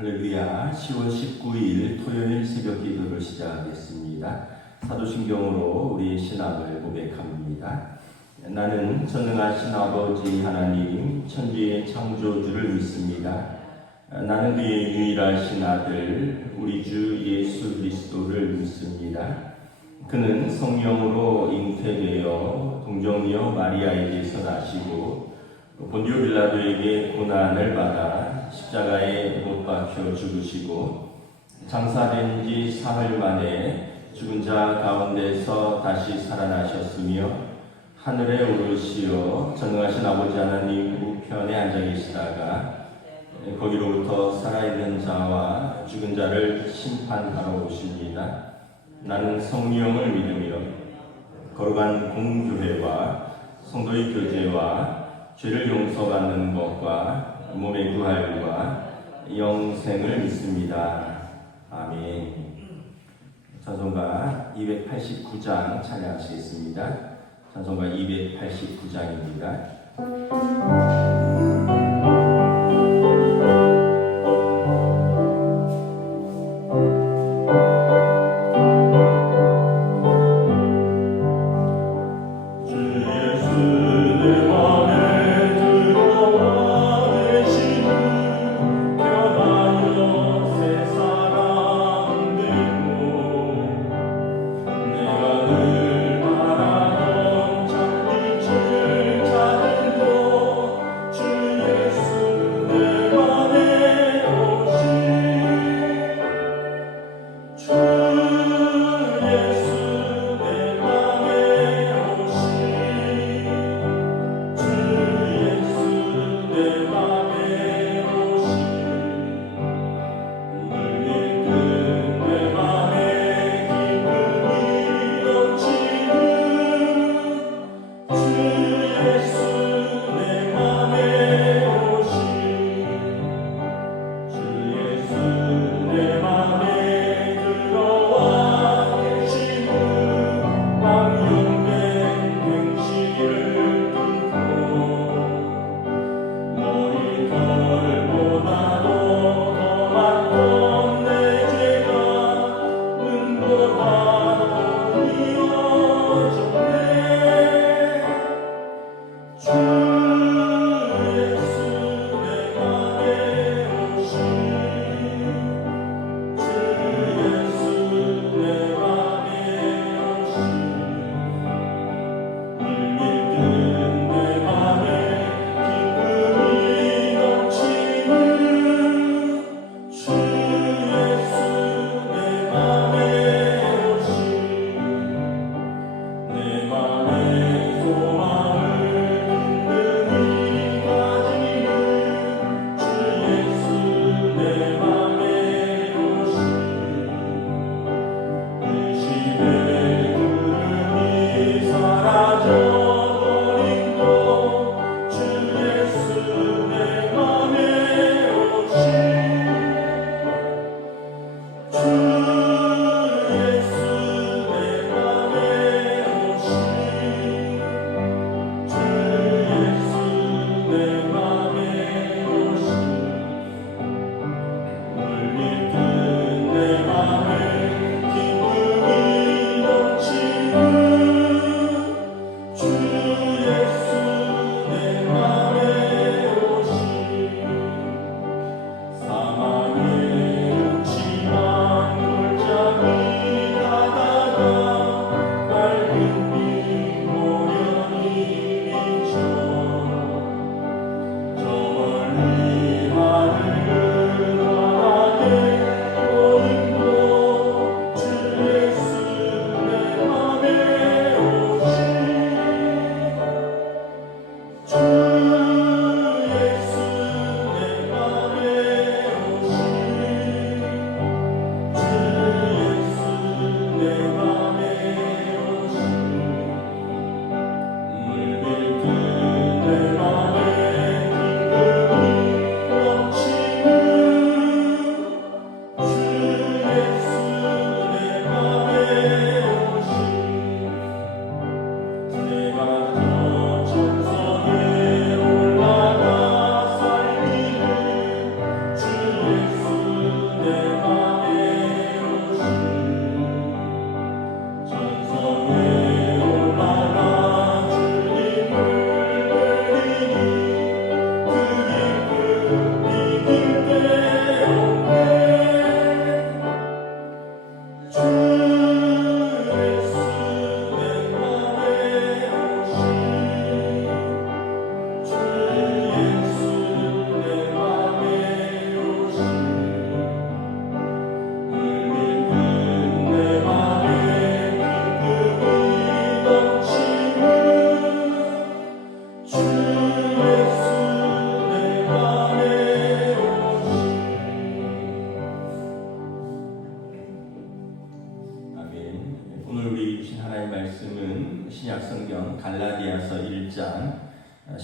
할렐루야. 10월 19일 토요일 새벽 기도를 시작하겠습니다. 사도신경으로 우리의 신앙을 고백합니다. 나는 전능하신 아버지 하나님 천지의 창조주를 믿습니다. 나는 그의 유일하신 아들 우리 주 예수 그리스도를 믿습니다. 그는 성령으로 잉태되어 동정녀 마리아에게서 나시고 본디오 빌라도에게 고난을 받아 십자가에 못 박혀 죽으시고 장사된 지 사흘 만에 죽은 자 가운데서 다시 살아나셨으며 하늘에 오르시어 전능하신 아버지 하나님 우편에 앉아 계시다가 거기로부터 살아있는 자와 죽은 자를 심판하러 오십니다. 나는 성령을 믿으며 거룩한 공교회와 성도의 교제와 죄를 용서받는 것과 몸의 부활과 영생을 믿습니다. 아멘. 찬송가 289장 찬양하시겠습니다. 찬송가 289장입니다.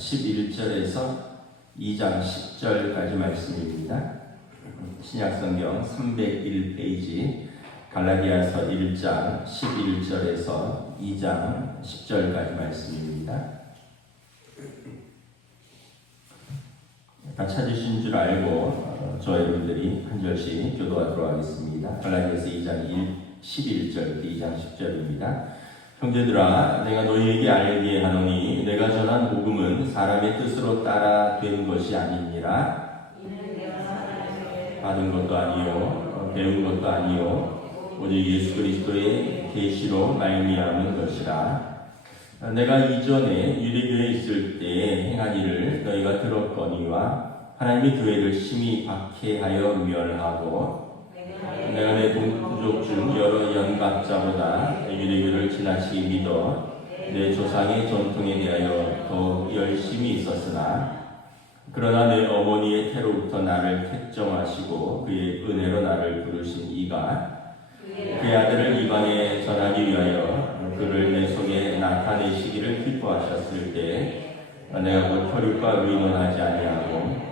11절에서 2장 10절까지 말씀입니다. 신약성경 301페이지 갈라디아서 1장 11절에서 2장 10절까지 말씀입니다. 다 찾으신 줄 알고 저 여러분들이 한 절씩 교도하도록 하겠습니다. 갈라디아서 2장 11절 2장 10절입니다. 형제들아, 내가 너희에게 알게 하노니 내가 전한 복음은 사람의 뜻으로 따라 된 것이 아니니라. 받은 것도 아니요 배운 것도 아니요 오직 예수 그리스도의 계시로 말미암은 것이라. 내가 이전에 유대교에 있을 때 행한 일을 너희가 들었거니와 하나님이 교회를 심히 박해하여 멸하고 내가 내 동족 중 여러 연갑자보다 유대교를 지나치게 믿어 내 조상의 전통에 대하여 더 열심히 있었으나 그러나 내 어머니의 태로부터 나를 택정하시고 그의 은혜로 나를 부르신 이가 그의 아들을 이방에 전하기 위하여 그를 내 속에 나타내시기를 기뻐하셨을 때 내가 곧 혈육과 의논하지 아니하고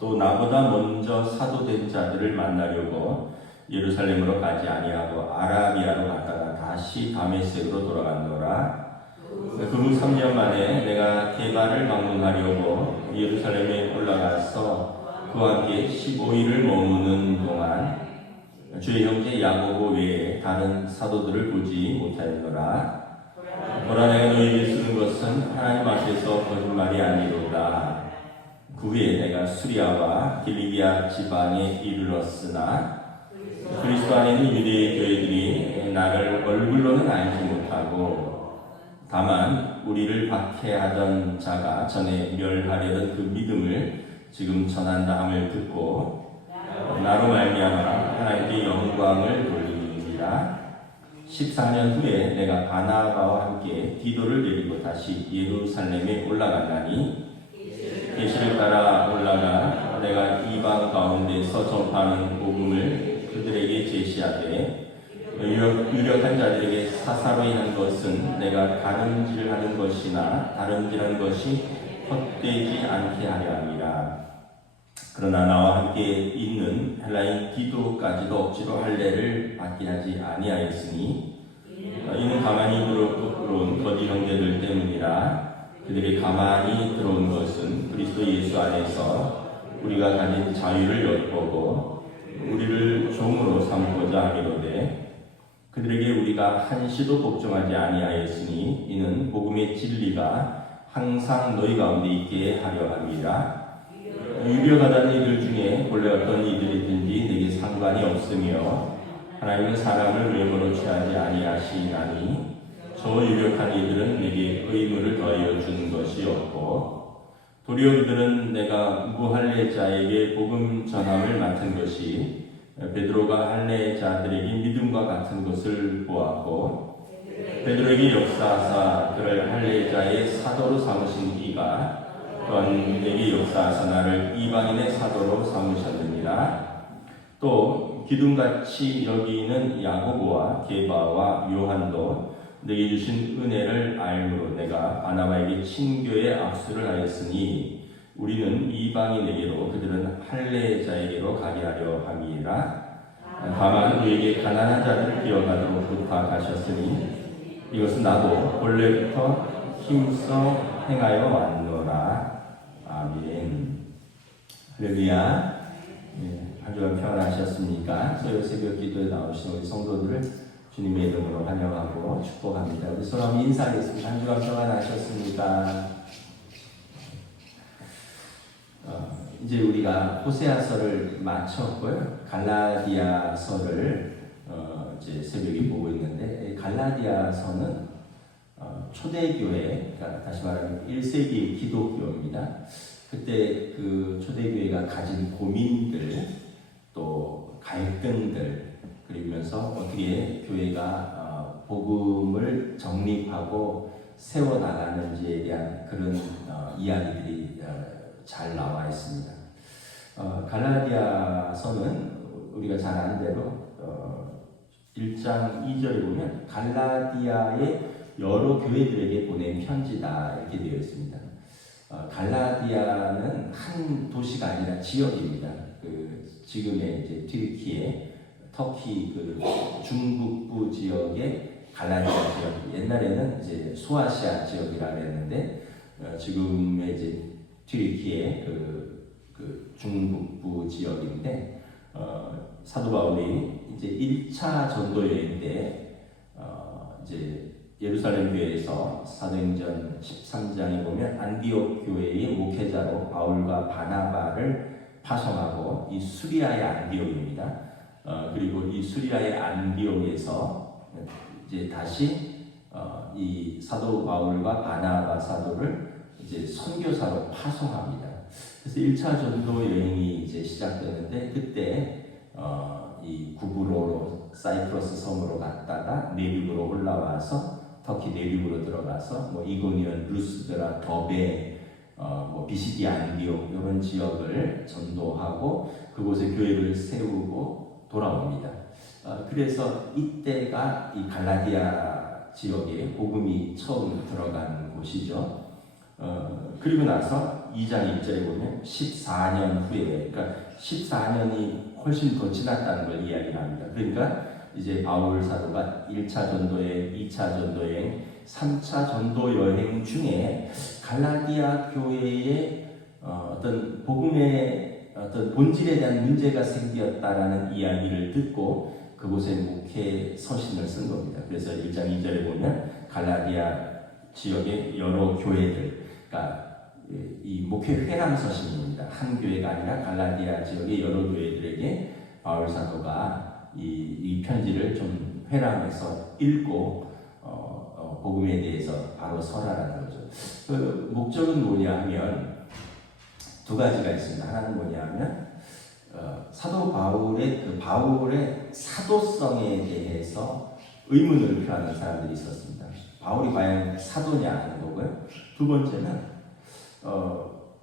또 나보다 먼저 사도된 자들을 만나려고 예루살렘으로 가지 아니하고 아라비아로 갔다가 다시 다메섹으로 돌아갔노라. 그 후 3년 만에 내가 게바를 방문하려고 예루살렘에 올라가서 그와 함께 15일을 머무는 동안 주의 형제 야고보 외에 다른 사도들을 보지 못하였노라. 보라, 내가 너희에게 쓰는 것은 하나님 앞에서 거짓말이 아니로다. 그 후에 내가 수리아와 길리기아 지방에 이르렀으나 그리스도 안에 있는 유대의 교회들이 나를 얼굴로는 알지 못하고 다만 우리를 박해하던 자가 전에 멸하려던 그 믿음을 지금 전한다 함을 듣고 나로 말미암아 하나님께 영광을 돌리니라. 14년 후에 내가 바나바와 함께 디도를 데리고 다시 예루살렘에 올라가다니 계시를 따라 올라가 내가 이방 가운데서 전파하는 복음을 그들에게 제시하되 유력한 자들에게 사사로이 한 것은 내가 다름질하는 것이나 다름질하는 것이 헛되지 않게 하려 함이라. 그러나 나와 함께 있는 헬라인 디도까지도 억지로 할례를 받게 하지 아니하였으니 이는 가만히 들어온 거짓 형제들 때문이라. 그들이 가만히 들어온 것은 그리스도 예수 안에서 우리가 가진 자유를 엿보고 우리를 종으로 삼고자 하기로되 그들에게 우리가 한시도 복종하지 아니하였으니 이는 복음의 진리가 항상 너희 가운데 있게 하려 함이라. 유력하다는 이들 중에 본래 어떤 이들이든지 내게 상관이 없으며 하나님은 사람을 외모로 취하지 아니하시나니 저 유력한 이들은 내게 의무를 더하여 준 것이 없고 도리어 이들은 내가 무할례자에게 복음 전함을 맡은 것이 베드로가 할례자들에게 믿음과 같은 것을 보았고 베드로에게 역사하사 그를 할례자의 사도로 삼으신 이가 또한 내게 역사하사 나를 이방인의 사도로 삼으셨느니라. 또 기둥같이 여기는 야고보와 게바와 요한도 내게 주신 은혜를 알므로 내가 바나바에게 친교의 악수를 하였으니 우리는 이방인에게로 그들은 할례자에게로 가게 하려 함이라. 다만 우리에게 가난한 자들을 기억하도록 부탁하셨으니 이것은 나도 본래부터 힘써 행하여 왔노라. 아멘. 할렐루야. 한 주간 평안하셨습니까? 토요일 새벽 기도에 나오신 우리 성도들을 주님의 이름으로 환영하고 축복합니다. 우리 서로 한번 인사하겠습니다. 한 주간 평안하셨습니까? 이제 우리가 호세아서를 마쳤고요. 갈라디아서를 이제 새벽에 보고 있는데 갈라디아서는 초대교회, 그러니까 다시 말하면 1세기 기독교입니다. 그때 그 초대교회가 가진 고민들 또 갈등들 그러면서 어떻게 교회가 복음을 정립하고 세워나가는지에 대한 그런 이야기들이 잘 나와 있습니다. 갈라디아서는 우리가 잘 아는 대로 1장 2절에 보면 갈라디아의 여러 교회들에게 보낸 편지다 이렇게 되어 있습니다. 갈라디아는 한 도시가 아니라 지역입니다. 지금의 이제 튀르키예, 터키 중북부 지역의 갈라디아 지역. 옛날에는 이제 소아시아 지역이라 그랬는데 지금의 이제 튀르키예 중북부 지역인데 사도 바울이 이제 1차 전도 여행 때 이제 예루살렘 교회에서 사도행전 13장에 보면 안디옥 교회의 목회자로 바울과 바나바를 파송하고 이 수리아의 안디옥입니다. 그리고 이 수리아의 안디옥에서 이제 다시 이 사도 바울과 바나바 사도를 이제 선교사로 파송합니다. 그래서 1차 전도 여행이 이제 시작되는데 그때 이 구브로로 사이프러스 섬으로 갔다가 내륙으로 올라와서 터키 내륙으로 들어가서 뭐 이고니온, 루스드라, 더베, 비시디 안디옥 이런 지역을 전도하고 그곳에 교회를 세우고 돌아옵니다. 그래서 이때가 이 갈라디아 지역에 복음이 처음 들어간 곳이죠. 그리고 나서 2장 1절에 보면 14년 후에, 그러니까 14년이 훨씬 더 지났다는 걸 이야기합니다. 그러니까 이제 바울 사도가 1차 전도여행, 2차 전도여행, 3차 전도여행 중에 갈라디아 교회의 어떤 복음의 어떤 본질에 대한 문제가 생겼다라는 이야기를 듣고 그곳에 목회 서신을 쓴 겁니다. 그래서 1장 2절에 보면 갈라디아 지역의 여러 교회들, 그러니까 이 목회 회람 서신입니다. 한 교회가 아니라 갈라디아 지역의 여러 교회들에게 바울 사도가 이 편지를 좀 회람해서 읽고 복음에 대해서 바로 설하라는 거죠. 그 목적은 뭐냐 하면 두 가지가 있습니다. 하나는 뭐냐 하면 사도 바울의 바울의 사도성에 대해서 의문을 표하는 사람들이 있었습니다. 바울이 과연 사도냐 하는 거고요. 두 번째는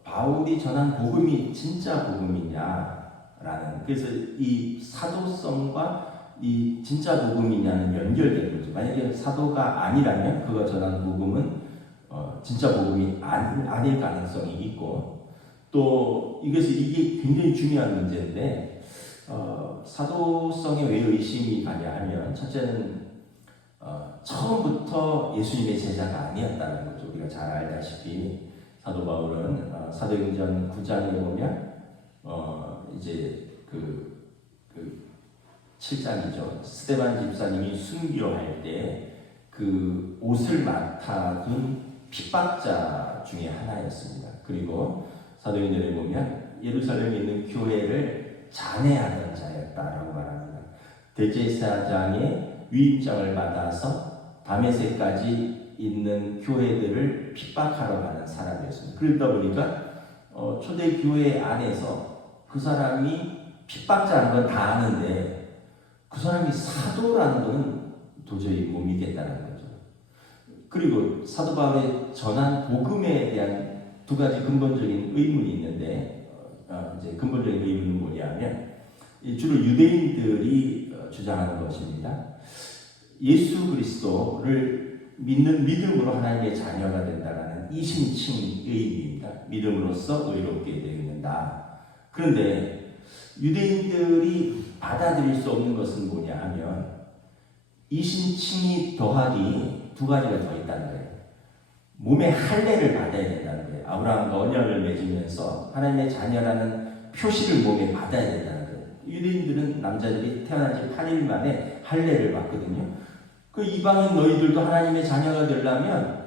바울이 전한 복음이 진짜 복음이냐라는, 그래서 이 사도성과 이 진짜 복음이냐는 연결된 거죠. 만약에 사도가 아니라면 그가 전한 복음은 진짜 복음이 아닐 가능성이 있고, 또 이게 굉장히 중요한 문제인데 사도성에 왜 의심이 가냐 하면 첫째는 처음부터 예수님의 제자가 아니었다는 거죠. 우리가 잘 알다시피 사도 바울은 사도행전 9장에 보면 이제 그 7장이죠. 스데반 집사님이 순교할 때 그 옷을 맡아둔 핍박자 중에 하나였습니다. 그리고 사도행전에 보면 예루살렘에 있는 교회를 잔해하는 자였다라고 말합니다. 대제사장의 위임장을 받아서 다메섹까지 있는 교회들을 핍박하러 가는 사람이었습니다. 그러다 보니까 초대 교회 안에서 그 사람이 핍박자라는 건 다 아는데 그 사람이 사도라는 것은 도저히 못 믿겠다는 거죠. 그리고 사도 바울의 전한 복음에 대한 두 가지 근본적인 의문이 있는데 이제 근본적인 의문은 뭐냐면 주로 유대인들이 주장하는 것입니다. 예수 그리스도를 믿는 믿음으로 하나님의 자녀가 된다는 이심칭 의입니다. 믿음으로써 의롭게 되는다. 그런데 유대인들이 받아들일 수 없는 것은 뭐냐 하면 이심칭이 더하기 두 가지가 더 있다는 거예요. 몸에 할례를 받아야 된다는 거예요. 아브라함과 언약을 맺으면서 하나님의 자녀라는 표시를 몸에 받아야 된다는 거예요. 유대인들은 남자들이 태어난 지 8일 만에 할례를 받거든요. 그 이방인 너희들도 하나님의 자녀가 되려면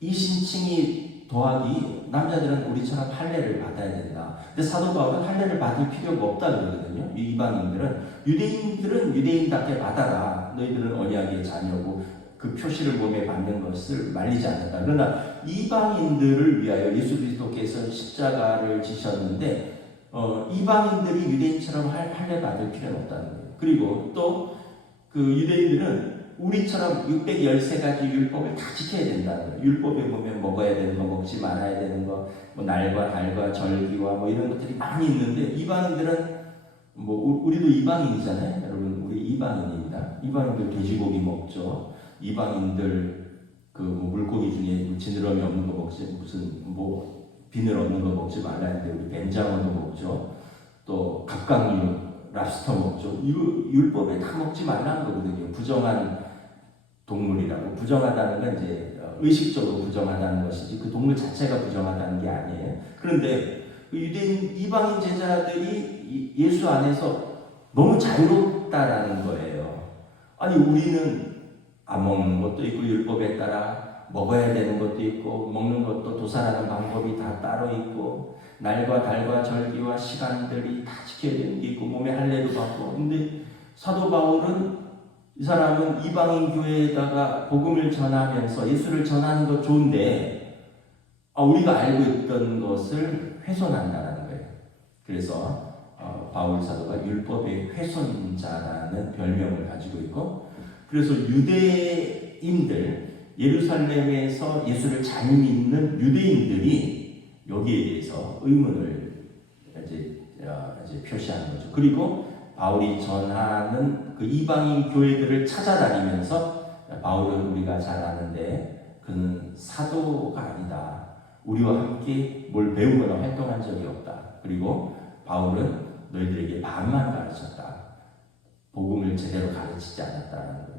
이심칭이 더하기 남자들은 우리처럼 할례를 받아야 된다. 근데 사도 바울은 할례를 받을 필요가 없다 그러거든요. 이방인들은, 유대인들은 유대인답게 받아라. 너희들은 언약의 자녀고 그 표시를 몸에 받는 것을 말리지 않는다. 그러나 이방인들을 위하여 예수 그리스도께서 십자가를 지셨는데 이방인들이 유대인처럼 할례 받을 필요는 없다는 거예요. 그리고 또 그 유대인들은 우리처럼 613가지 율법을 다 지켜야 된다는 거예요. 율법에 보면 먹어야 되는 거, 먹지 말아야 되는 거, 뭐 날과 달과 절기와 뭐 이런 것들이 많이 있는데 이방인들은 뭐 우리도 이방인이잖아요. 여러분 우리 이방인입니다. 이방인들 돼지고기 먹죠. 이방인들 그 뭐 물고기 중에 지느러미 없는 거 먹지, 무슨 뭐 비늘 얻는 거 먹지 말라는데 우리 뱀장어도 먹죠. 또 갑각류, 랍스터 먹죠. 율법에 다 먹지 말라는 거거든요. 부정한 동물이라고. 부정하다는 건 이제 의식적으로 부정하다는 것이지 그 동물 자체가 부정하다는 게 아니에요. 그런데 유대인 이방인 제자들이 예수 안에서 너무 자유롭다라는 거예요. 아니 우리는 안 먹는 것도 있고 율법에 따라 먹어야 되는 것도 있고 먹는 것도 도살하는 방법이 다 따로 있고 날과 달과 절기와 시간들이 다 지켜야 되는 게 있고 몸에 할례도 받고. 근데 사도 바울은 이 사람은 이방인 교회에다가 복음을 전하면서 예수를 전하는 것 좋은데 우리가 알고 있던 것을 훼손한다는 거예요. 그래서 바울 사도가 율법의 훼손자라는 별명을 가지고 있고, 그래서 유대인들 예루살렘에서 예수를 잘 믿는 유대인들이 여기에 대해서 의문을 이제 표시하는 거죠. 그리고 바울이 전하는 그 이방인 교회들을 찾아다니면서 바울은 우리가 잘 아는데 그는 사도가 아니다. 우리와 함께 뭘 배우거나 활동한 적이 없다. 그리고 바울은 너희들에게 반만 가르쳤다. 복음을 제대로 가르치지 않았다는 거예요.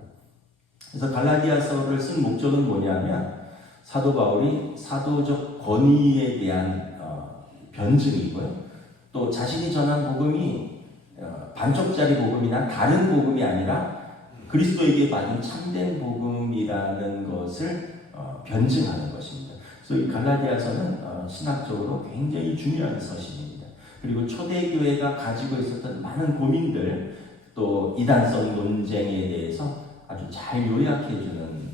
그래서 갈라디아서를 쓴 목적은 뭐냐면 사도 바울이 사도적 권위에 대한 변증이고요. 또 자신이 전한 복음이 반쪽짜리 복음이나 다른 복음이 아니라 그리스도에게 받은 참된 복음이라는 것을 변증하는 것입니다. 그래서 이 갈라디아서는 신학적으로 굉장히 중요한 서신입니다. 그리고 초대교회가 가지고 있었던 많은 고민들, 또 이단성 논쟁에 대해서 아주 잘 요약해주는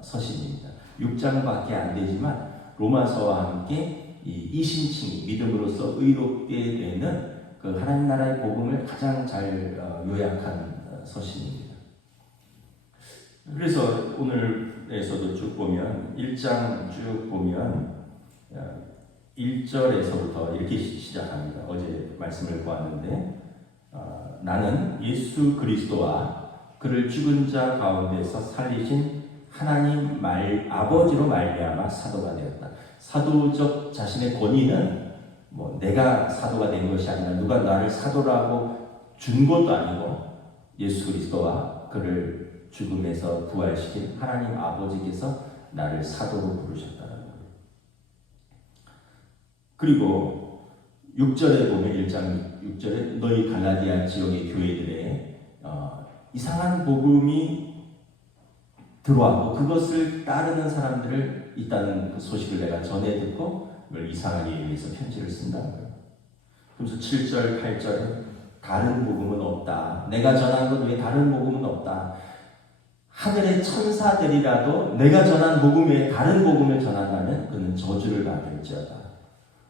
서신입니다. 6장밖에 안 되지만 로마서와 함께 이 이신칭, 믿음으로써 의롭게 되는 그 하나님 나라의 복음을 가장 잘 요약한 서신입니다. 그래서 오늘에서도 쭉 보면 1장 쭉 보면 1절에서부터 이렇게 시작합니다. 어제 말씀을 보았는데 나는 예수 그리스도와 그를 죽은 자 가운데서 살리신 하나님 아버지로 말미암아 사도가 되었다. 사도적 자신의 권위는 내가 사도가 된 것이 아니라 누가 나를 사도라고 준 것도 아니고 예수 그리스도와 그를 죽음에서 부활시킨 하나님 아버지께서 나를 사도로 부르셨다는 거예요. 그리고 6절에 보면 1장 6절에 너희 갈라디아 지역의 교회들에 이상한 복음이 들어왔고 그것을 따르는 사람들을 있다는 그 소식을 내가 전해 듣고 그걸 이상하게 위해서 편지를 쓴다는 거예요. 그래서 7절, 8절에 다른 복음은 없다. 내가 전한 것 외에 다른 복음은 없다. 하늘의 천사들이라도 내가 전한 복음 외에 다른 복음을 전한다면 그는 저주를 받을지어다.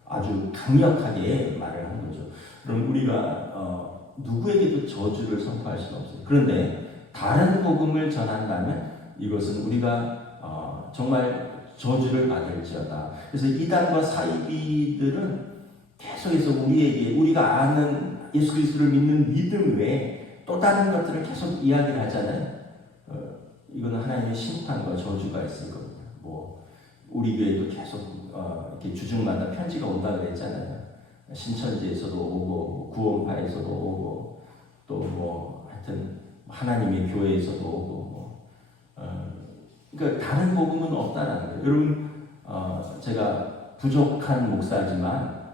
아주 강력하게 말을 한 거죠. 그럼 우리가 누구에게도 저주를 선포할 수는 없어요. 그런데 다른 복음을 전한다면 이것은 우리가 정말 저주를 받을지어다. 그래서 이단과 사이비들은 계속해서 우리가 아는 예수 그리스도를 믿는 믿음 외에 또 다른 것들을 계속 이야기를 하잖아요. 이거는 하나님의 심판과 저주가 있을 겁니다. 우리 교회도 계속 이렇게 주중마다 편지가 온다 그랬잖아요. 신천지에서도 오고 구원파에서도 오고 또 하여튼 하나님의 교회에서도 오고 그러니까 다른 복음은 없다는 거예요. 여러분 제가 부족한 목사지만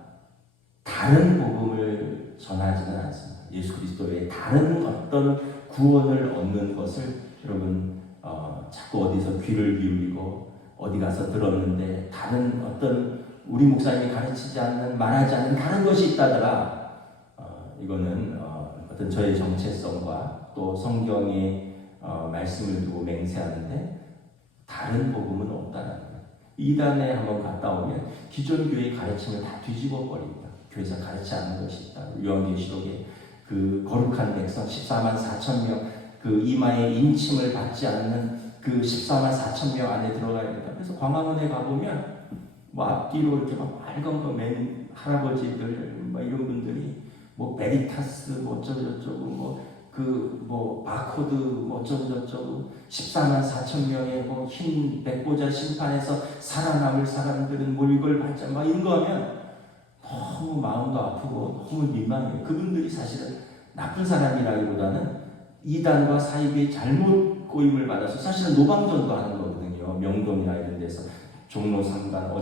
다른 복음을 전하지는 않습니다. 예수 그리스도 외에 다른 어떤 구원을 얻는 것을 여러분 자꾸 어디서 귀를 기울이고 어디 가서 들었는데 다른 어떤 우리 목사님이 가르치지 않는 말하지 않는 다른 것이 있다더라. 이거는 어떤 저의 정체성과 또 성경의 말씀을 두고 맹세하는데 다른 복음은 없다는 거예요. 이단에 한번 갔다 오면 기존 교회의 가르침을 다 뒤집어 버립니다. 교회에서 가르치지 않는 것이 있다. 요한계시록에 그 거룩한 백성 14만 4천 명 그 이마에 인침을 받지 않는 그 14만 4천 명 안에 들어가야 된다. 그래서 광화문에 가보면 앞뒤로 이렇게 빨간 거 맨 할아버지들 이런 분들이 베리타스 어쩌고저쩌고 바코드 어쩌고저쩌고 14만 4천 명의 흰 백보자 심판에서 살아남을 사람들은 이걸 받자 이런 거 하면 너무 마음도 아프고 너무 민망해요. 그분들이 사실은 나쁜 사람이라기보다는 이단과 사이비의 잘못 꼬임을 받아서 사실은 노방전도 하는 거거든요. 명동이나 이런 데서 종로 3단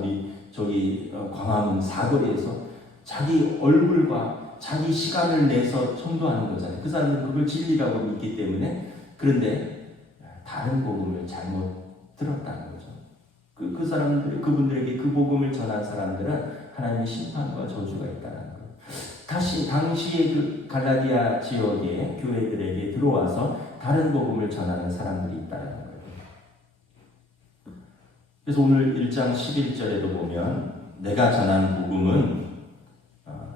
광화문 사거리에서 자기 얼굴과 자기 시간을 내서 전도하는 거잖아요. 그 사람들은 그걸 진리라고 믿기 때문에. 그런데 다른 복음을 잘못 들었다는 거죠. 그 사람들, 그분들에게 그 복음을 전한 사람들은 하나님의 심판과 저주가 있다는 거. 다시 당시의 그 갈라디아 지역의 교회들에게 들어와서 다른 복음을 전하는 사람들이 있다는 거예요. 그래서 오늘 1장 11절에도 보면 내가 전한 복음은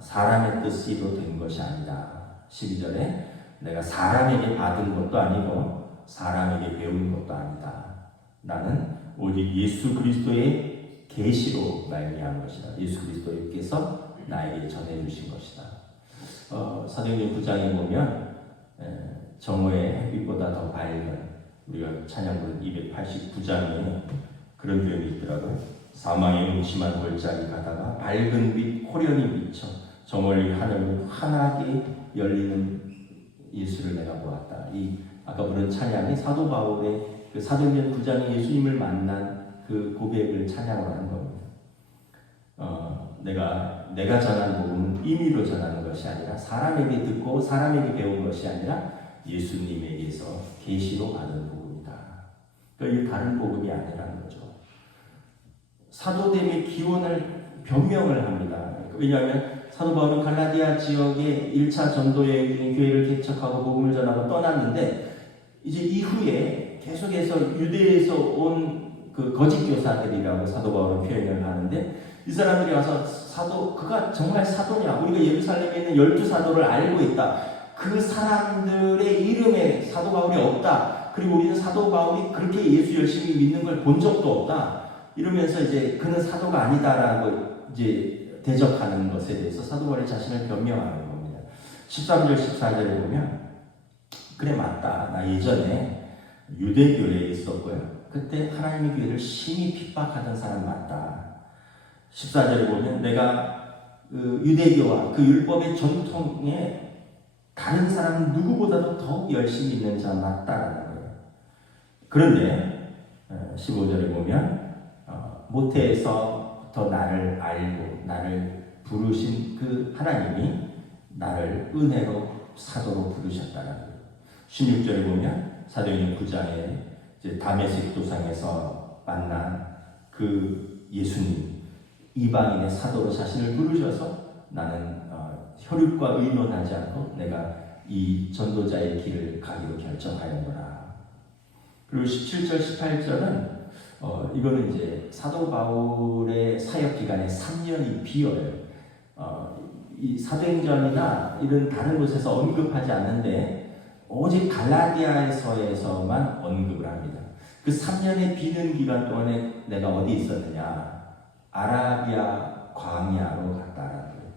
사람의 뜻으로 된 것이 아니다. 12절에 내가 사람에게 받은 것도 아니고 사람에게 배운 것도 아니다. 나는 오직 예수 그리스도의 계시로 말미암은 것이다. 예수 그리스도께서 나에게 전해주신 것이다. 사도행전 9장에 보면 정오의 햇빛보다 더 밝은, 우리가 찬양 부른 289장에 그런 표현이 있더라고요. 사망의 음침한 골짜기 가다가 밝은 빛 호련히 비쳐 저 멀리 하늘을 환하게 열리는 예수를 내가 보았다. 이 아까 부른 찬양이 사도 바울의 그 사도행전 9장에 예수님을 만난 그 고백을 찬양으로 하는 겁니다. 내가 전한 복음은 임의로 전하는 것이 아니라 사람에게 듣고 사람에게 배운 것이 아니라 예수님에게서 계시로 받은 복음이다. 그러니까 이 다른 복음이 아니라는 거죠. 사도됨의 기원을 변명을 합니다. 왜냐하면 사도 바울은 갈라디아 지역의 1차 전도 여행 중에 교회를 개척하고 복음을 전하고 떠났는데 이제 이후에 계속해서 유대에서 온 그 거짓 교사들이라고 사도 바울은 표현을 하는데 이 사람들이 와서 그가 정말 사도냐? 우리가 예루살렘에 있는 12사도를 알고 있다. 그 사람들의 이름에 사도 바울이 없다. 그리고 우리는 사도 바울이 그렇게 예수 열심히 믿는 걸 본 적도 없다. 이러면서 이제 그는 사도가 아니다라고 이제 대적하는 것에 대해서 사도 바울이 자신을 변명하는 겁니다. 13절 14절에 보면 그래 맞다. 나 예전에 유대교회에 있었고요. 그때 하나님의 교회를 심히 핍박하던 사람 맞다. 14절에 보면 내가 그 유대교와 그 율법의 전통에 다른 사람 누구보다도 더 열심히 있는 자 맞다라는 거예요. 그런데 15절에 보면 모태에서부터 나를 알고 나를 부르신 그 하나님이 나를 은혜로 사도로 부르셨다는 거예요. 16절에 보면 사도행전 9장에 이제 다메섹 도상에서 만난 그 예수님 이방인의 사도로 자신을 부르셔서 나는 혈육과 의논하지 않고 내가 이 전도자의 길을 가기로 결정하였노라. 그리고 17절 18절은 이거는 이제 사도 바울의 사역 기간에 3년이 비어요. 이 사도행전이나 이런 다른 곳에서 언급하지 않는데 오직 갈라디아에서만 언급을 합니다. 그 3년의 비는 기간 동안에 내가 어디 있었느냐? 아라비아 광야로 갔다라는 거예요.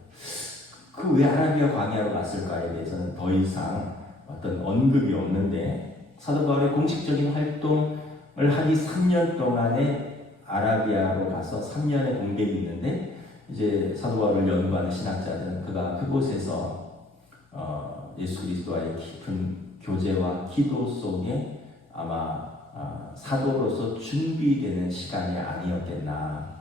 그 왜 아라비아 광야로 갔을까에 대해서는 더 이상 어떤 언급이 없는데 사도 바울의 공식적인 활동을 하기 3년 동안에 아라비아로 가서 3년의 공백이 있는데 이제 사도 바울을 연구하는 신학자들은 그가 그곳에서 예수 그리스도와의 깊은 교제와 기도 속에 아마 사도로서 준비되는 시간이 아니었겠나.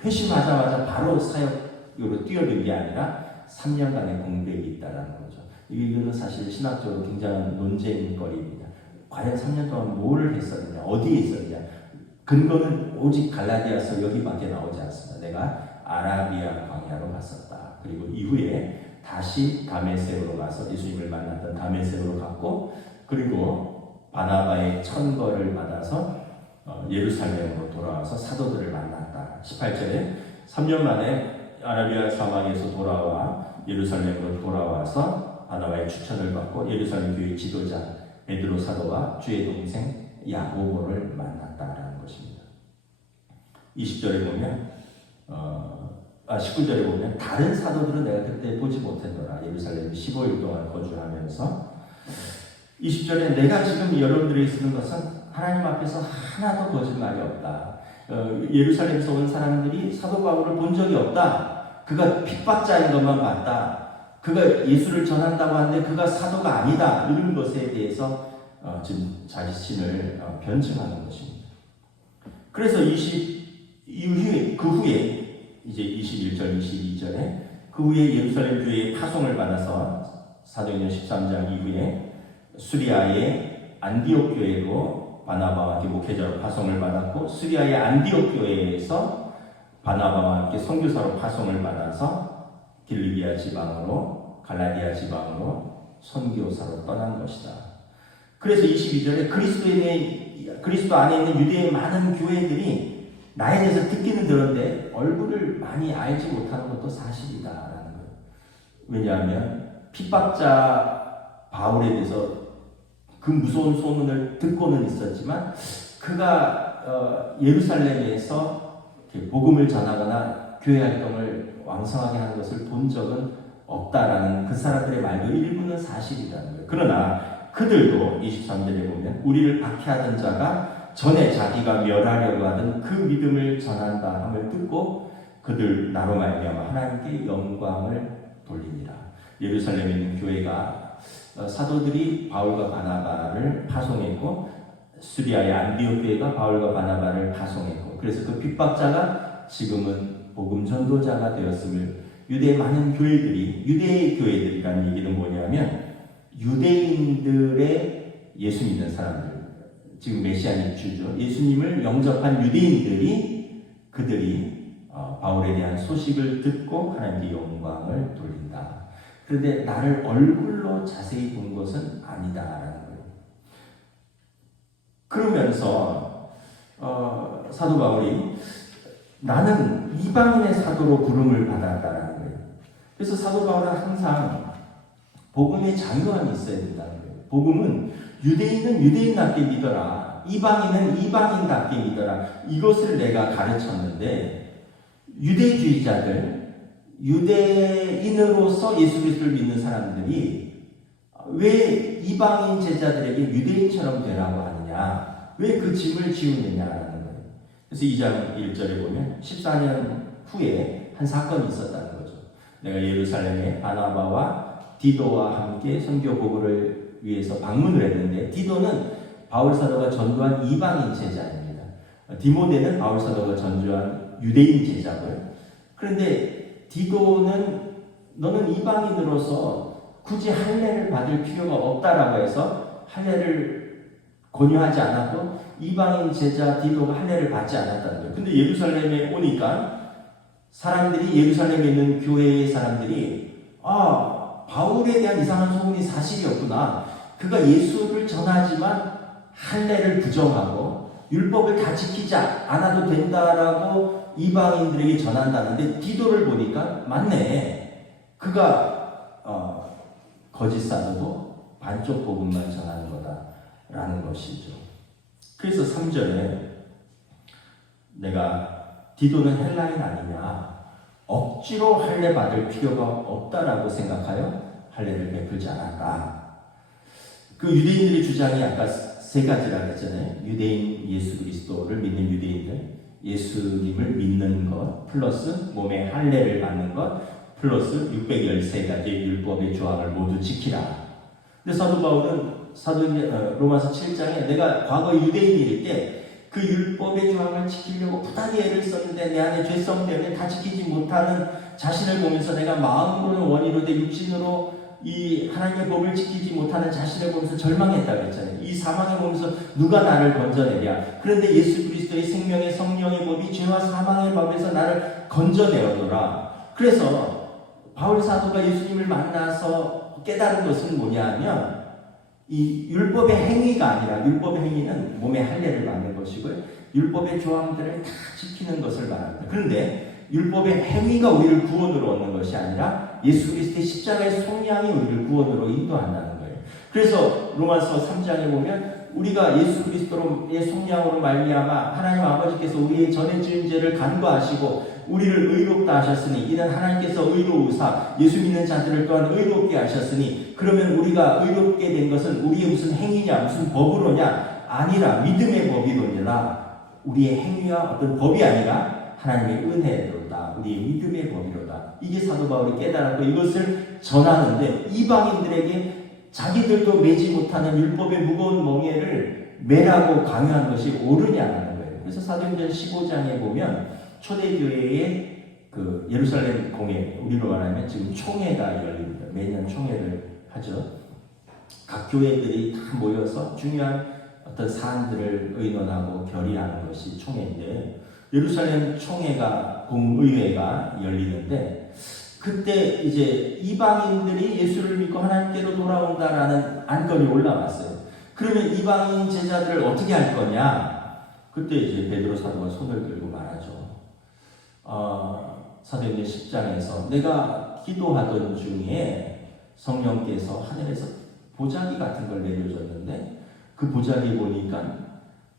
회심하자마자 바로 사역으로 뛰어든 게 아니라 3년간의 공백이 있다는 거죠. 이거는 사실 신학적으로 굉장한 논쟁거리입니다. 과연 3년 동안 뭘 했었느냐, 어디에 있었느냐. 근거는 오직 갈라디아서 여기밖에 나오지 않습니다. 내가 아라비아 광야로 갔었다. 그리고 이후에 다시 다메섹으로 가서 예수님을 만났던 다메섹으로 갔고, 그리고 바나바의 천거를 받아서 예루살렘으로 돌아와서 사도들을 만났다. 18절에 3년 만에 아라비아 사막에서 돌아와 예루살렘으로 돌아와서 바나바의 추천을 받고 예루살렘 교회 지도자 베드로 사도와 주의 동생 야고보를 만났다라는 것입니다. 20절에 보면 19절에 보면 다른 사도들은 내가 그때 보지 못했더라. 예루살렘에 15일 동안 거주하면서 20절에 내가 지금 여러분들이 쓰는 것은 하나님 앞에서 하나도 거짓말이 없다. 예루살렘에서 온 사람들이 사도 바울을 본 적이 없다. 그가 핍박자인 것만 봤다. 그가 예수를 전한다고 하는데 그가 사도가 아니다. 이런 것에 대해서 지금 자신을 변증하는 것입니다. 그래서 그 후에 이제 21절, 22절에 그 후에 예루살렘 교회의 파송을 받아서 사도행전 13장 이후에 수리아의 안디옥 교회로 바나바와 함께 목회자로 파송을 받았고 수리아의 안디옥 교회에서 바나바와 함께 선교사로 파송을 받아서 길리기아 지방으로 갈라디아 지방으로 선교사로 떠난 것이다. 그래서 22절에 그리스도 안에 있는 유대의 많은 교회들이 나에 대해서 듣기는 들었는데 얼굴을 많이 알지 못하는 것도 사실이다라는 거예요. 왜냐하면 핍박자 바울에 대해서 그 무서운 소문을 듣고는 있었지만 그가 예루살렘에서 복음을 전하거나 교회 활동을 왕성하게 하는 것을 본 적은 없다라는 그 사람들의 말도 일부는 사실이라는 거예요. 그러나 그들도 23절에 보면 우리를 박해하던 자가 전에 자기가 멸하려고 하던 그 믿음을 전한다 함을 듣고 그들 나로 말미암아 하나님께 영광을 돌리니라. 예루살렘에 있는 교회가 사도들이 바울과 바나바를 파송했고 수리아의 안디옥 교회가 바울과 바나바를 파송했고 그래서 그 핍박자가 지금은 복음 전도자가 되었음을 유대의 많은 교회들이 유대의 교회들이라는 얘기는 뭐냐면 유대인들의 예수 믿는 사람들 지금 메시아님 주죠. 예수님을 영접한 유대인들이 그들이 바울에 대한 소식을 듣고 하나님께 영광을 돌린다. 그런데 나를 얼굴로 자세히 본 것은 아니다라는 거예요. 그러면서 사도 바울이 나는 이방인의 사도로 부름을 받았다라는 거예요. 그래서 사도 바울은 항상 복음의 장요함이 있어야 된다는 거예요. 복음은 유대인은 유대인답게 믿어라. 이방인은 이방인답게 믿어라. 이것을 내가 가르쳤는데 유대주의자들 유대인으로서 예수 그리스도를 믿는 사람들이 왜 이방인 제자들에게 유대인처럼 되라고 하느냐? 왜 그 짐을 지우느냐라는 거예요. 그래서 2장 1절에 보면 14년 후에 한 사건이 있었다는 거죠. 내가 예루살렘에 바나바와 디도와 함께 선교 보고를 위해서 방문을 했는데 디도는 바울 사도가 전도한 이방인 제자입니다. 디모데는 바울 사도가 전도한 유대인 제자고요. 그런데 디도는 너는 이방인으로서 굳이 할례를 받을 필요가 없다라고 해서 할례를 권유하지 않았고 이방인 제자 디도가 할례를 받지 않았다는 거예요. 근데 예루살렘에 오니까 사람들이 예루살렘에 있는 교회의 사람들이 바울에 대한 이상한 소문이 사실이었구나. 그가 예수를 전하지만 할례를 부정하고 율법을 다 지키지 않아도 된다라고 이방인들에게 전한다는데 디도를 보니까 맞네. 그가 거짓 사도도 반쪽 복음만 전하는 거다라는 것이죠. 그래서 3절에 내가 디도는 헬라인 아니냐 억지로 할례 받을 필요가 없다라고 생각하여 할례를 베풀지 않았다. 그 유대인들의 주장이 아까 세 가지라고 했잖아요. 유대인 예수 그리스도를 믿는 유대인들 예수님을 믿는 것 플러스 몸에 할례를 받는 것 플러스 613가지 율법의 조항을 모두 지키라. 근데 사도 바울은 로마서 7장에 내가 과거 유대인일 때 그 율법의 조항을 지키려고 부단히 애를 썼는데 내 안에 죄성 때문에 다 지키지 못하는 자신을 보면서 내가 마음으로는 원이로 내 육신으로 이 하나님의 법을 지키지 못하는 자신을 보면서 절망했다고 했잖아요. 이 사망을 보면서 누가 나를 건져내랴. 그런데 예수 그리스도의 생명의 성령의 법이 죄와 사망의 법에서 나를 건져내었노라. 그래서 바울 사도가 예수님을 만나서 깨달은 것은 뭐냐 하면 이 율법의 행위가 아니라 율법의 행위는 몸에 할례를 받는 것이고요. 율법의 조항들을 다 지키는 것을 말합니다. 그런데 율법의 행위가 우리를 구원으로 얻는 것이 아니라 예수 그리스도의 십자가의 속량이 우리를 구원으로 인도한다는 거예요. 그래서 로마서 3장에 보면 우리가 예수 그리스도의 속량으로 말미암아 하나님 아버지께서 우리의 전에 지은 죄를 간과하시고 우리를 의롭다 하셨으니 이는 하나님께서 의로우사 예수 믿는 자들을 또한 의롭게 하셨으니 그러면 우리가 의롭게 된 것은 우리의 무슨 행위냐 무슨 법으로냐 아니라 믿음의 법이로니라. 우리의 행위와 어떤 법이 아니라 하나님의 은혜로다. 우리의 믿음의 법이로다. 이게 사도 바울이 깨달았고 이것을 전하는데 이방인들에게 자기들도 매지 못하는 율법의 무거운 멍에를 매라고 강요한 것이 옳으냐는 거예요. 그래서 사도행전 15장에 보면 초대교회의 그 예루살렘 공회, 우리로 말하면 지금 총회가 열립니다. 매년 총회를 하죠. 각 교회들이 다 모여서 중요한 어떤 사안들을 의논하고 결의하는 것이 총회인데 예루살렘 총회가 공의회가 열리는데 그때 이제 이방인들이 예수를 믿고 하나님께로 돌아온다라는 안건이 올라왔어요. 그러면 이방인 제자들을 어떻게 할 거냐? 그때 이제 베드로 사도가 손을 들고 말하죠. 사도행전 10장에서 내가 기도하던 중에 성령께서 하늘에서 보자기 같은 걸 내려줬는데 그 보자기 보니까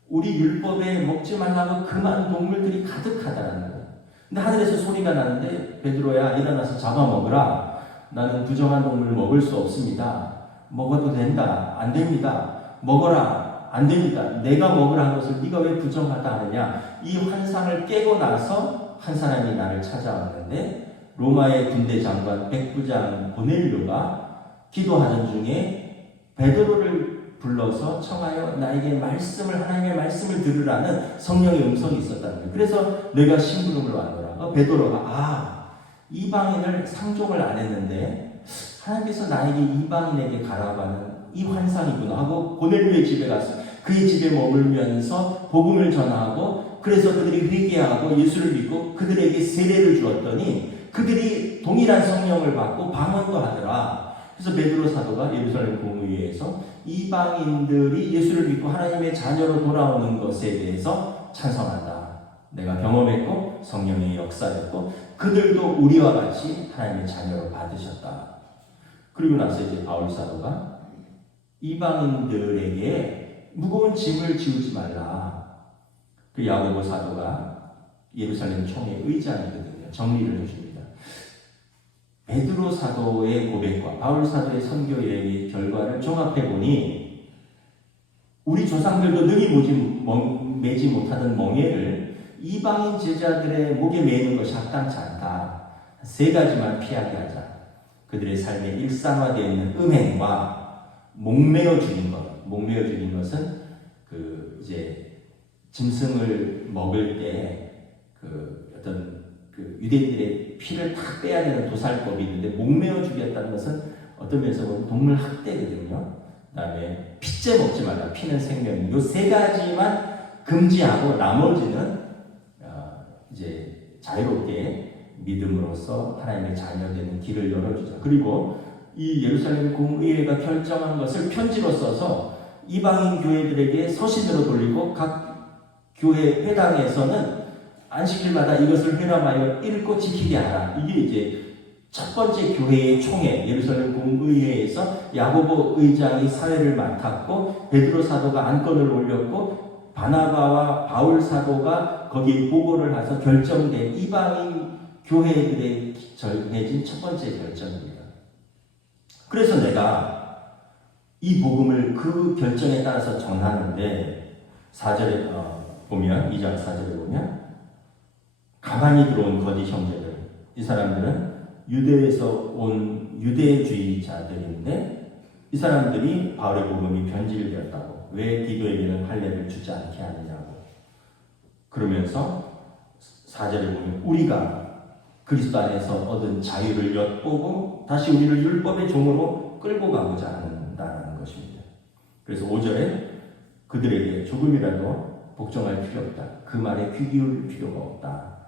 우리 율법에 먹지 말라고 금한 동물들이 가득하다라는 거예요. 근데 하늘에서 소리가 나는데 베드로야 일어나서 잡아먹으라. 나는 부정한 동물 먹을 수 없습니다. 먹어도 된다. 안 됩니다. 먹어라. 안 됩니다. 내가 먹으라 한 것을 네가 왜 부정하다 하느냐. 이 환상을 깨고 나서 한 사람이 나를 찾아왔는데 로마의 군대 장관 백부장 고넬료가 기도하는 중에 베드로를 불러서 청하여 나에게 하나님의 말씀을 들으라는 성령의 음성이 있었다는 거예요. 그래서 내가 심부름을 왔노라. 베드로가 이방인을 상종을 안 했는데 하나님께서 나에게 이방인에게 가라고 하는 이 환상이구나 하고 고넬료의 집에 가서 그의 집에 머물면서 복음을 전하고 그래서 그들이 회개하고 예수를 믿고 그들에게 세례를 주었더니 그들이 동일한 성령을 받고 방언도 하더라. 그래서 베드로 사도가 예루살렘 공의회에서 이방인들이 예수를 믿고 하나님의 자녀로 돌아오는 것에 대해서 찬성한다. 내가 경험했고 성령의 역사였고 그들도 우리와 같이 하나님의 자녀로 받으셨다. 그리고 나서 이제 바울 사도가 이방인들에게 무거운 짐을 지우지 말라. 그 야고보 사도가 예루살렘 총회 의장이거든요. 정리를 해줍니다. 베드로 사도의 고백과 바울 사도의 선교 여행의 결과를 종합해 보니 우리 조상들도 능히 매지 못하던 멍에를 이방인 제자들의 목에 매는 것이 합당치 않다. 세 가지만 피하게 하자. 그들의 삶에 일상화되어 있는 음행과 목매어 죽인 것. 목매어 죽인 것은 이제 짐승을 먹을 때 어떤 유대인들의 피를 다 빼야 되는 도살법이 있는데 목매어 죽였다는 것은 어떤 면에서 보면 동물 학대거든요. 그다음에 피째 먹지 말라. 피는 생명이. 이 세 가지만 금지하고 나머지는 이제 자유롭게 믿음으로써 하나님의 자녀되는 길을 열어주자. 그리고 이 예루살렘 공의회가 결정한 것을 편지로 써서 이방인 교회들에게 서신으로 돌리고 각 교회 회당에서는 안식일마다 이것을 회람하여 읽고 지키게 하라. 이게 이제 첫 번째 교회의 총회, 예루살렘 공의회에서 야고보 의장이 사회를 맡았고 베드로 사도가 안건을 올렸고 바나바와 바울 사도가 거기에 보고를 해서 결정된 이방인 교회들의 정해진 첫 번째 결정입니다. 그래서 내가 이 복음을 그 결정에 따라서 전하는데 4절에 보면 2장 4절에 보면 가만히 들어온 거짓 형제들, 이 사람들은 유대에서 온 유대주의자들인데 이 사람들이 바울의 복음이 변질되었다고, 왜 디도에게는 할례를 주지 않게 하느냐고 그러면서 4절에 보면 우리가 그리스도 안에서 얻은 자유를 엿보고 다시 우리를 율법의 종으로 끌고 가고자 한다는 것입니다. 그래서 5절에 그들에게 조금이라도 복종할 필요 없다. 그 말에 귀 기울일 필요가 없다.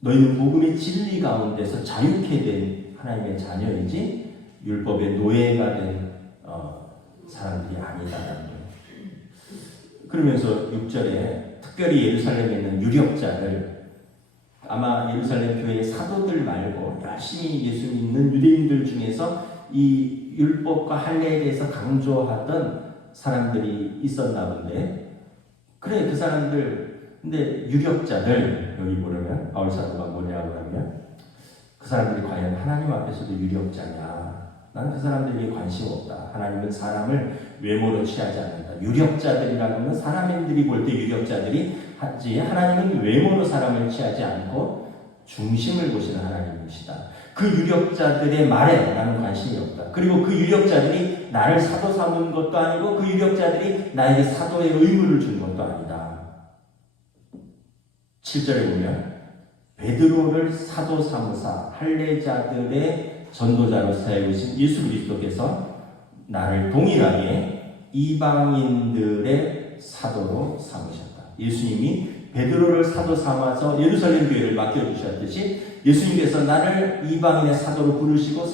너희는 복음의 진리 가운데서 자유케 된 하나님의 자녀이지 율법의 노예가 된 사람들이 아니다라는 거예요. 그러면서 6절에 특별히 예루살렘에 있는 유력자들, 아마 예루살렘 교회의 사도들 말고 열심히 예수 믿는 유대인들 중에서 이 율법과 할례에 대해서 강조하던 사람들이 있었나 본데, 그래 그 사람들 근데 유력자들 여기 보려면 바울 사도가 뭐냐고 하면 그 사람들이 과연 하나님 앞에서도 유력자냐? 나는 그 사람들에게 관심 없다. 하나님은 사람을 외모로 취하지 않는다. 유력자들이라는 것은 사람들이 볼 때 유력자들이 하지 하나님은 외모로 사람을 취하지 않고 중심을 보시는 하나님이시다. 그 유력자들의 말에 나는 관심이 없다. 그리고 그 유력자들이 나를 사도 삼은 것도 아니고 그 유력자들이 나에게 사도의 의무를 준 것도 아니다. 7절에 보면 베드로를 사도 삼으사 할례자들의 전도자로 세우신 예수 그리스도께서 나를 동일하게 이방인들의 사도로 삼으셨다. 예수님이 베드로를 사도 삼아서 예루살렘 교회를 맡겨주셨듯이 예수님께서 나를 이방인의 사도로 부르시고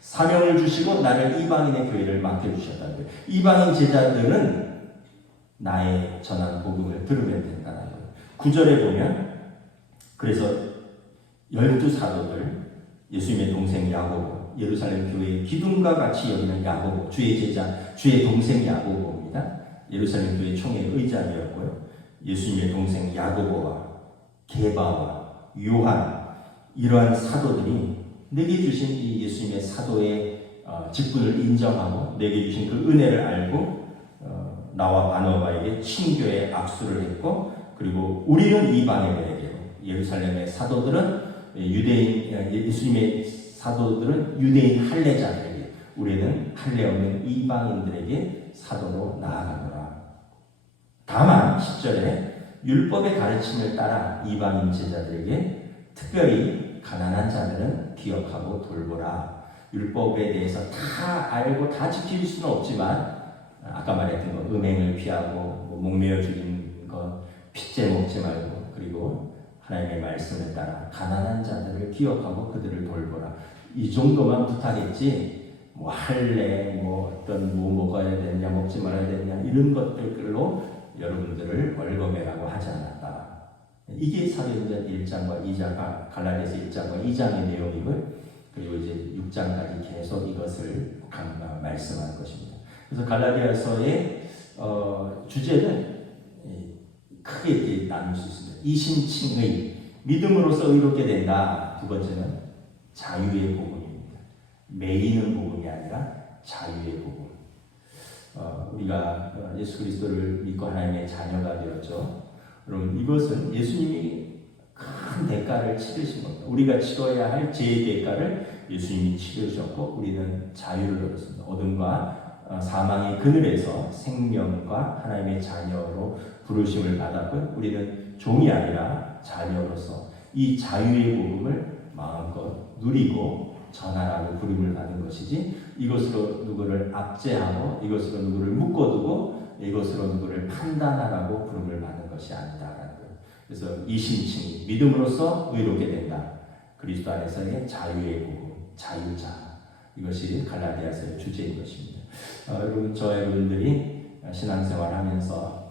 사명을 주시고 나를 이방인의 교회를 맡겨주셨다는 거예요. 이방인 제자들은 나의 전한 복음을 들으면 된다는 거예요. 9절에 보면 그래서 12사도들 예수님의 동생 야고보, 예루살렘 교회의 기둥과 같이 여기는 야고보, 주의 제자, 주의 동생 야고보입니다. 예루살렘 교회 총회 의장이었고요. 예수님의 동생 야고보와 게바와 요한, 이러한 사도들이 내게 주신 이 예수님의 사도의 직분을 인정하고 내게 주신 그 은혜를 알고 나와 바나바에게 친교의 악수를 했고, 그리고 우리는 이방인에게, 예루살렘의 사도들은 예수님의 사도들은 유대인 할례자들에게, 우리는 할례 없는 이방인들에게 사도로 나아가노라. 다만 10절에 율법의 가르침을 따라 이방인 제자들에게 특별히 가난한 자들은 기억하고 돌보라. 율법에 대해서 다 알고 다 지킬 수는 없지만 아까 말했던 거 음행을 피하고 목매어 죽이는 것, 핏째 먹지 말고, 그리고 하나님의 말씀을 따라 가난한 자들을 기억하고 그들을 돌보라. 이 정도만 부탁했지 할례 어떤 먹어야 되냐 먹지 말아야 되냐 이런 것들로 여러분들을 월검해라고 하지 않았다. 이게 사도행전 1장과 2장, 갈라디아서 1장과 2장의 내용이고요. 그리고 이제 6장까지 계속 이것을 말씀하는 것입니다. 그래서 갈라디아서의 주제는 크게 이렇게 나눌 수 있습니다. 이신칭의, 믿음으로써 의롭게 된다. 두 번째는 자유의 복음입니다. 매이는 복음이 아니라 자유의 복음. 우리가 예수 그리스도를 믿고 하나님의 자녀가 되었죠. 여러분, 이것은 예수님이 큰 대가를 치르신 겁니다. 우리가 치러야 할 죄의 대가를 예수님이 치르셨고 우리는 자유를 얻었습니다. 어둠과 사망의 그늘에서 생명과 하나님의 자녀로 부르심을 받았고요. 우리는 종이 아니라 자녀로서 이 자유의 복음을 마음껏 누리고 전하라고 부름을 받은 것이지, 이것으로 누구를 압제하고 이것으로 누구를 묶어두고 이것으로 누구를 판단하라고 부름을 받은 것이 아니다라는 거예요. 그래서 이신칭, 믿음으로써 의롭게 된다. 그리스도 안에서의 자유의 복음, 자유자, 이것이 갈라디아서의 주제인 것입니다. 여러분, 여러분들이 신앙생활하면서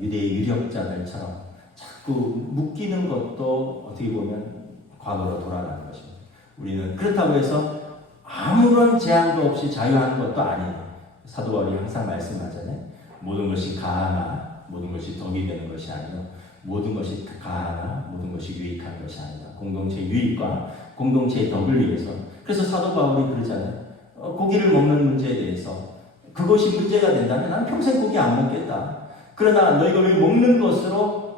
유대의 유력자들처럼 자꾸 묶이는 것도 어떻게 보면 과거로 돌아가는 것입니다. 우리는 그렇다고 해서 아무런 제한도 없이 자유하는 것도 아니에요. 사도 바울이 항상 말씀하잖아요. 모든 것이 가하나 모든 것이 덕이 되는 것이 아니요 모든 것이 가하나 모든 것이 유익한 것이 아니다. 공동체 유익과 공동체의 덕을 위해서. 그래서 사도 바울이 그러잖아요. 고기를 먹는 문제에 대해서 그것이 문제가 된다면 난 평생 고기 안 먹겠다. 그러나 너희가 왜 먹는 것으로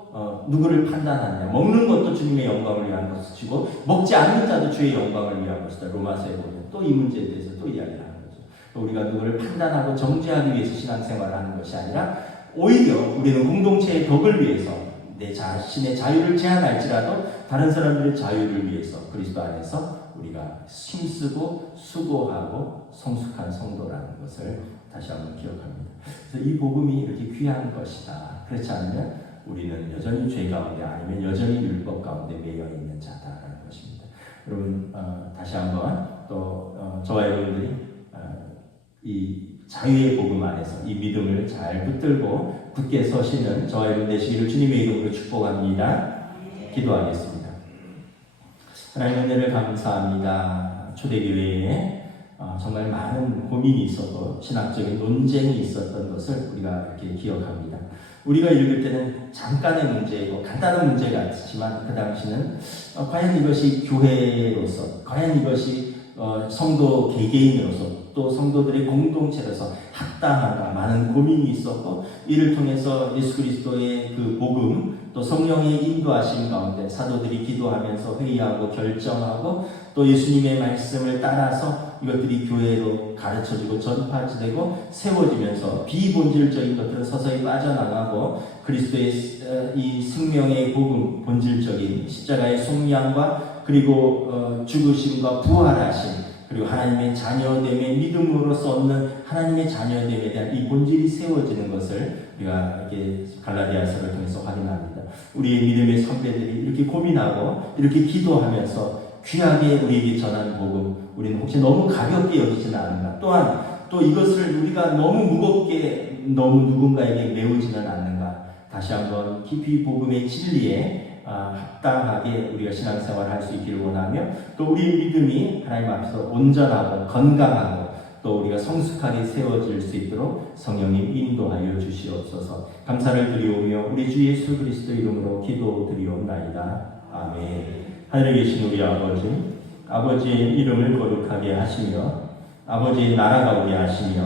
누구를 판단하느냐. 먹는 것도 주님의 영광을 위한 것이고 먹지 않는 자도 주의 영광을 위한 것이다. 로마서에 보면 또 이 문제에 대해서 또 이야기를 하는 거죠. 우리가 누구를 판단하고 정죄하기 위해서 신앙생활을 하는 것이 아니라 오히려 우리는 공동체의 덕을 위해서 내 자신의 자유를 제한할지라도 다른 사람들의 자유를 위해서 그리스도 안에서 우리가 힘쓰고 수고하고 성숙한 성도라는 것을 다시 한번 기억합니다. 그래서 이 복음이 이렇게 귀한 것이다. 그렇지 않으면 우리는 여전히 죄 가운데 아니면 여전히 율법 가운데 매여 있는 자다라는 것입니다. 여러분, 다시 한번 또 저와 여러분들이 이 자유의 복음 안에서 이 믿음을 잘 붙들고 굳게 서시는 저와 여러분 되시기를 주님의 이름으로 축복합니다. 기도하겠습니다. 하나님 은혜를 감사합니다. 초대교회에 정말 많은 고민이 있었고 신학적인 논쟁이 있었던 것을 우리가 이렇게 기억합니다. 우리가 읽을 때는 잠깐의 문제이고 간단한 문제 같지만 그 당시는 과연 이것이 교회로서, 과연 이것이 성도 개개인으로서 또 성도들의 공동체로서 합당한가 많은 고민이 있었고, 이를 통해서 예수 그리스도의 그 복음 또 성령의 인도하심 가운데 사도들이 기도하면서 회의하고 결정하고 또 예수님의 말씀을 따라서 이것들이 교회로 가르쳐지고 전파되고 세워지면서 비본질적인 것들은 서서히 빠져나가고 그리스도의 이 생명의 복음, 본질적인 십자가의 속량과 그리고 죽으심과 부활하심, 그리고 하나님의 자녀됨의 믿음으로서 얻는 하나님의 자녀됨에 대한 이 본질이 세워지는 것을 우리가 이렇게 갈라디아서를 통해서 확인합니다. 우리의 믿음의 선배들이 이렇게 고민하고 이렇게 기도하면서 귀하게 우리에게 전한 복음, 우리는 혹시 너무 가볍게 여기지는 않는가? 또한 또 이것을 우리가 너무 무겁게 너무 누군가에게 메우지는 않는가? 다시 한번 깊이 복음의 진리에 합당하게 우리가 신앙생활을 할 수 있기를 원하며, 또 우리의 믿음이 하나님 앞에서 온전하고 건강하고 또 우리가 성숙하게 세워질 수 있도록 성령님 인도하여 주시옵소서. 감사를 드리오며 우리 주 예수 그리스도 이름으로 기도드리옵나이다. 아멘. 하늘에 계신 우리 아버지의 이름을 거룩하게 하시며 아버지의 나라가 오게 하시며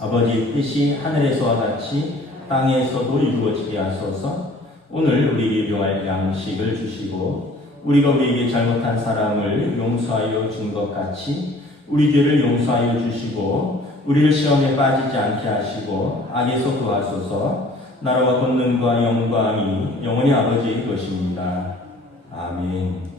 아버지의 뜻이 하늘에서와 같이 땅에서도 이루어지게 하소서. 오늘 우리에게 용할 양식을 주시고 우리가 우리에게 잘못한 사람을 용서하여 준 것 같이 우리 죄를 용서하여 주시고 우리를 시험에 빠지지 않게 하시고 악에서 구하소서. 나라와 권능과 영광이 영원히 아버지의 것입니다. 아멘.